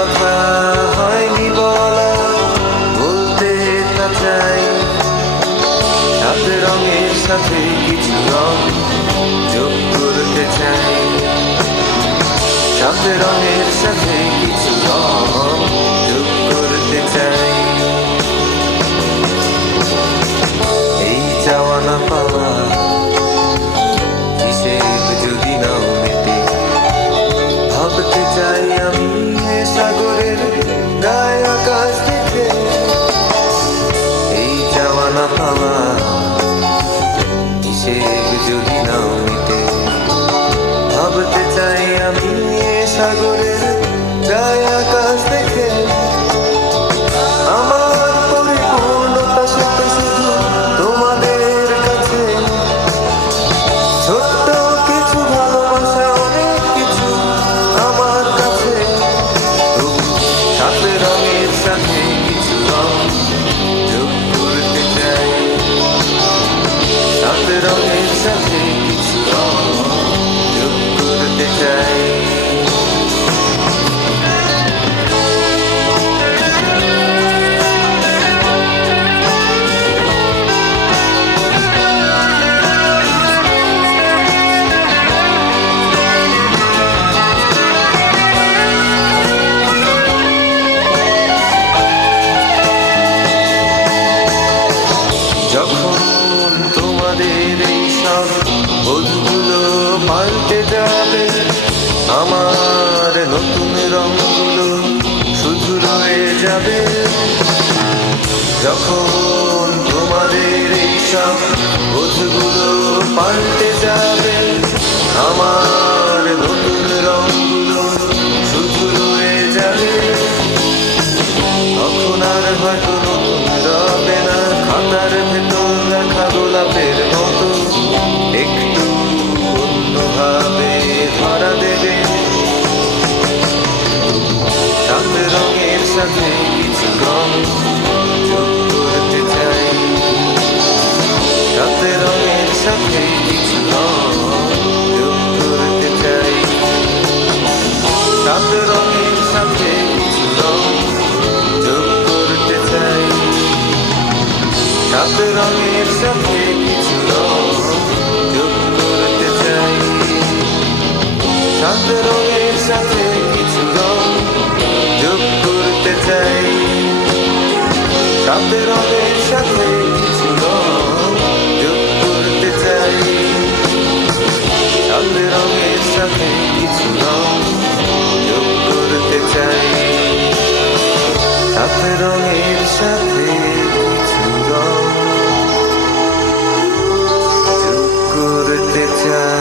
কথা হয়নি বলা, বলতে তা চাই। সাত রঙের সাথে কিছু রং যোগ করতে চাই। সাত রঙের সাথে কিছু রং যোগ করতে চাই। এই চাওয়া না পাওয়া হিসেব যদি নাও মেটে, ভাবতে চাই আমি এ সাগরের গায়ে আকাশ দেখে। এই চাওয়া না পাওয়া হিসেব যদি নাও মেটে, ভাবতে চাই আমি এ সাগরের গায়ে আকাশ দেখে। আমার পরিপূর্ণতা সত্য শুধু তোমাদের কাছে, ছোট্ট কিছু ভালোবাসা অনেক কিছু আমার কাছে। তবু সাত রঙের সাথে কিছু রং যোগ করতে চাই। সাত রঙের সাথে কিছু রং যোগ করতে চাই। যখন তোমাদের এই সব বোধগুলো পাল্টে যাবে, আমার নতুন রঙগুলো শুধু রয়ে যাবে। যখন তোমাদের এই সব বোধগুলো পাল্টে যাবে, আমার নতুন রঙগুলো শুধু রয়ে যাবে। তখন আর হয়তো নতুন রবে না খাতার ভেতর রাখা গোলাপের মতো, একটু অন্যভাবে ধরা দেবে। সাত রঙের সাথে কিছু রং যোগ করতে চাই। সাত রঙের সাথে কিছু রং যোগ করতে চাই। সাত রঙের সাথে কিছু রং যোগ করতে চাই। সাত রঙের সাথে কিছু রং যোগ করতে চাই। সাত রঙের সাথে কিছু রং যোগ করতে চাই। সাত রঙের সাথে কিছু রং যোগ করতে চাই। সাত রঙের সাথে কিছু রং যোগ করতে চাই। সাত রঙের সাথে কিছু রং যোগ করতে চাই।